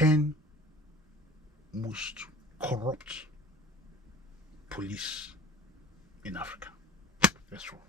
10 most corrupt police in Africa. Let's roll.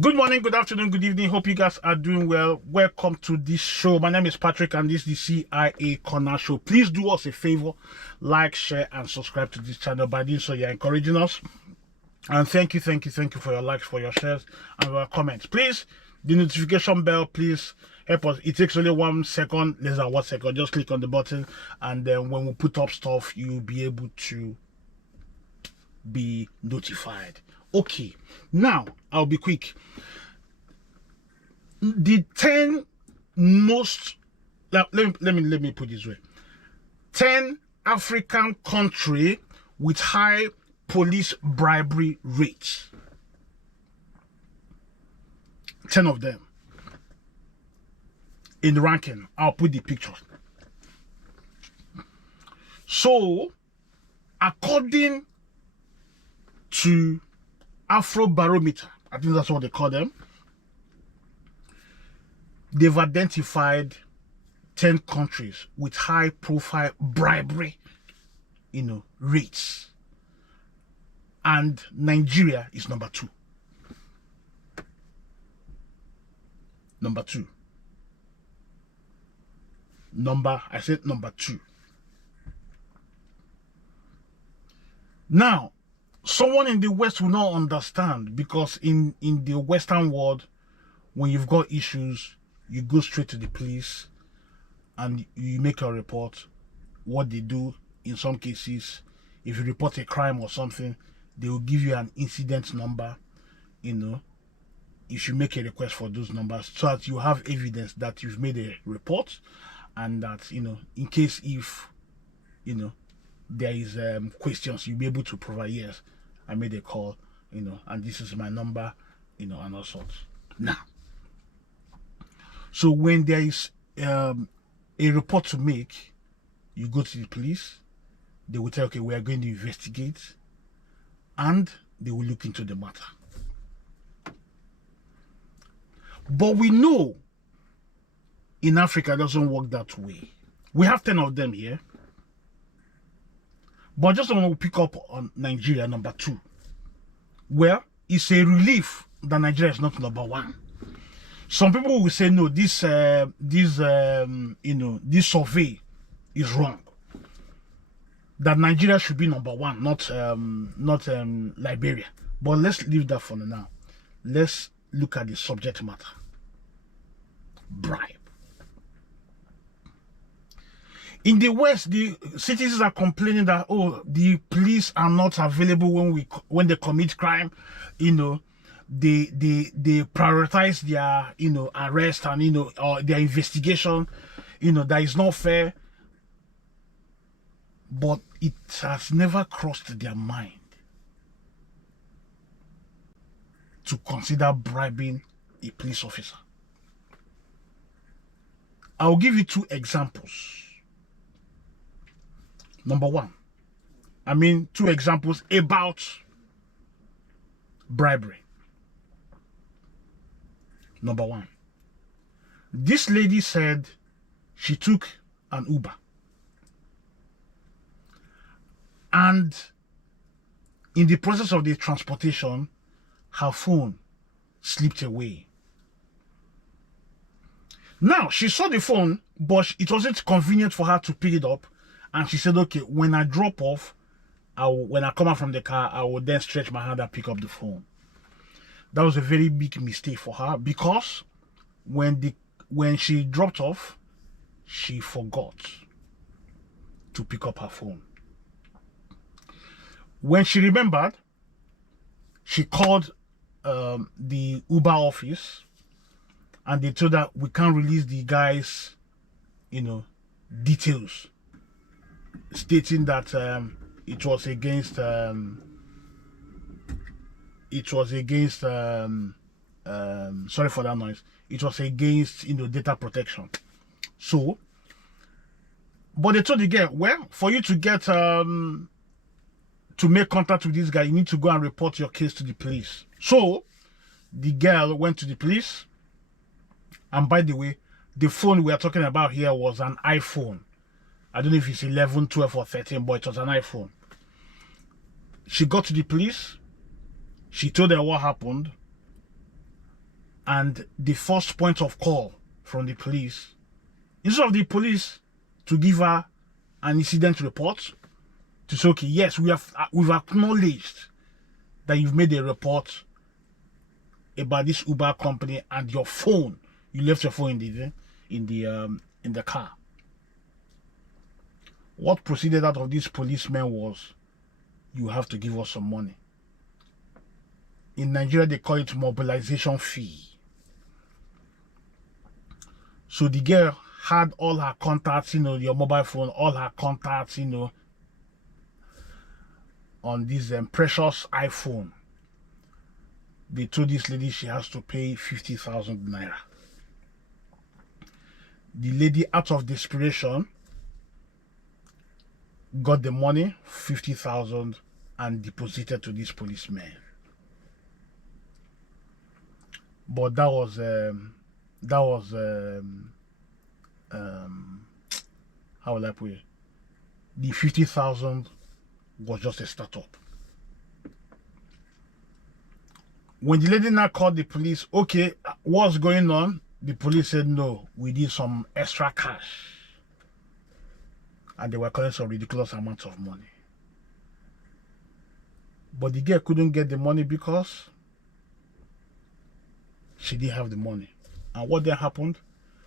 Good morning, good afternoon, good evening. Hope you guys are doing well. Welcome to this show. My name is Patrick and this is the CIA Corner Show. Please do us a favor, like, share, and subscribe to this channel. By doing so, you're encouraging us. And thank you for your likes, for your shares, and your comments. Please, the notification bell, please help us. It takes only 1 second, less than 1 second. Just click on the button, and then when we put up stuff, you'll be able to be notified. Okay, now I'll be quick. The 10 most, let me put it this way: 10 African country with high police bribery rates. 10 of them in the ranking. I'll put the picture. So, according to Afrobarometer, I think that's what they call them, they've identified 10 countries with high profile bribery, rates. And Nigeria is number 2. I said number 2. Now, someone in the West will not understand, because in the Western world, when you've got issues, you go straight to the police and you make a report. What they do in some cases, if you report a crime or something, they will give you an incident number. You should make a request for those numbers so that you have evidence that you've made a report, and that in case if there is questions, you'll be able to provide, yes, I made a call, and this is my number, and all sorts. Now, so when there is a report to make, you go to the police. They will tell, okay, we are going to investigate, and they will look into the matter. But we know in Africa it doesn't work that way. We have 10 of them here, but I just want to pick up on Nigeria, number 2. Well, it's a relief that Nigeria is not number 1. Some people will say, no, this survey is wrong. That Nigeria should be number 1, not Liberia. But let's leave that for now. Let's look at the subject matter. Bribe. In the West, the citizens are complaining that, oh, the police are not available when they commit crime. They prioritize their arrest and or their investigation. That is not fair. But it has never crossed their mind to consider bribing a police officer. I'll give you 2 examples. Number 1, 2 examples about bribery. Number 1, this lady said she took an Uber, and in the process of the transportation, her phone slipped away. Now, she saw the phone, but it wasn't convenient for her to pick it up. And she said, okay, when I drop off, when I come out from the car, I will then stretch my hand and pick up the phone. That was a very big mistake for her, because when she dropped off, she forgot to pick up her phone. When she remembered, she called the Uber office, and they told her we can't release the guy's, details, stating that it was against sorry for that noise. It was against data protection. So, but they told the girl, well, for you to get to make contact with this guy, you need to go and report your case to the police. So the girl went to the police, and by the way, the phone we are talking about here was an iPhone. I don't know if it's 11, 12 or 13, but it was an iPhone. She got to the police. She told them what happened. And the first point of call from the police, instead of the police to give her an incident report, to say, okay, yes, we've acknowledged that you've made a report about this Uber company and your phone. You left your phone in the car. What proceeded out of this policeman was, you have to give us some money. In Nigeria, they call it mobilization fee. So the girl had all her contacts, your mobile phone, all her contacts, on this precious iPhone. They told this lady she has to pay 50,000 naira. The lady, out of desperation, got the money, 50,000, and deposited to this policeman. But that was how will I put it? The 50,000 was just a startup. When the lady now called the police, okay, what's going on? The police said, no, we need some extra cash. And they were collecting some ridiculous amounts of money. But the girl couldn't get the money because she didn't have the money. And what then happened?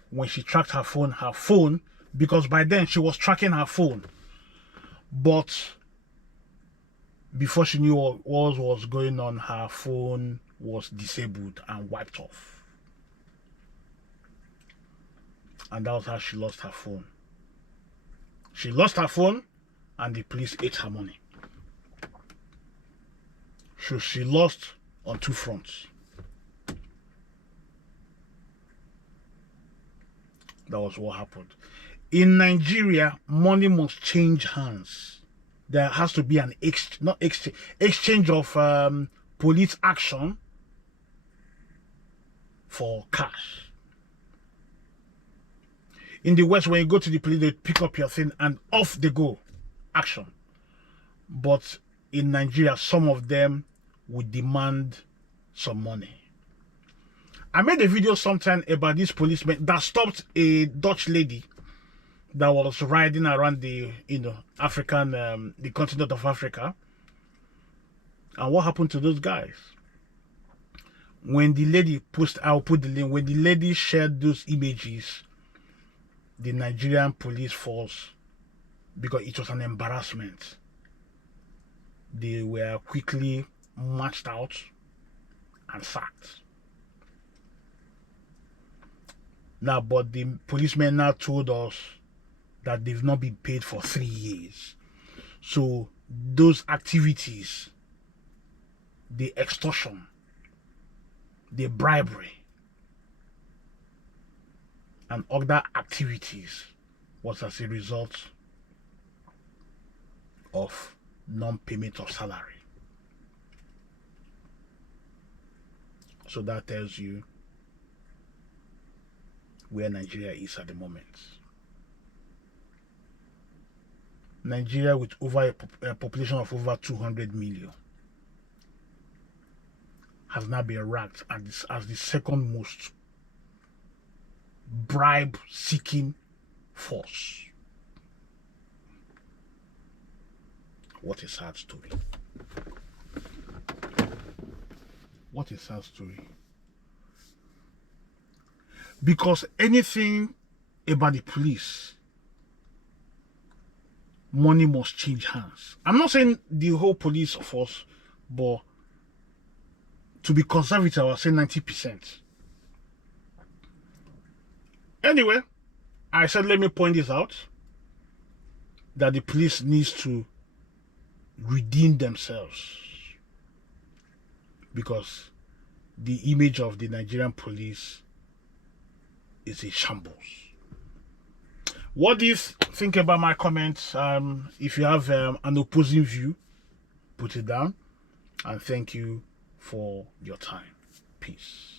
When she tracked her phone, because by then she was tracking her phone, but before she knew what was going on, her phone was disabled and wiped off. And that was how she lost her phone. She lost her phone, and the police ate her money. So she lost on two fronts. That was what happened. In Nigeria, money must change hands. There has to be an exchange of police action for cash. In the West, when you go to the police, they pick up your thing and off they go. Action. But in Nigeria, some of them would demand some money. I made a video sometime about this policeman that stopped a Dutch lady that was riding around the the continent of Africa. And what happened to those guys? When the lady I'll put the link, when the lady shared those images, the Nigerian police force, because it was an embarrassment, they were quickly marched out and sacked. Now, but the policemen now told us that they've not been paid for 3 years. So those activities, the extortion, the bribery, and other activities was as a result of non-payment of salary. So that tells you where Nigeria is at the moment. Nigeria, with over a population of over 200 million, has now been ranked as the second most bribe-seeking force. What a sad story. What a sad story. Because anything about the police, money must change hands. I'm not saying the whole police force, but to be conservative, I'll say 90%. Anyway, I said, let me point this out, that the police needs to redeem themselves, because the image of the Nigerian police is a shambles. What do you think about my comments? If you have an opposing view, put it down. And thank you for your time. Peace.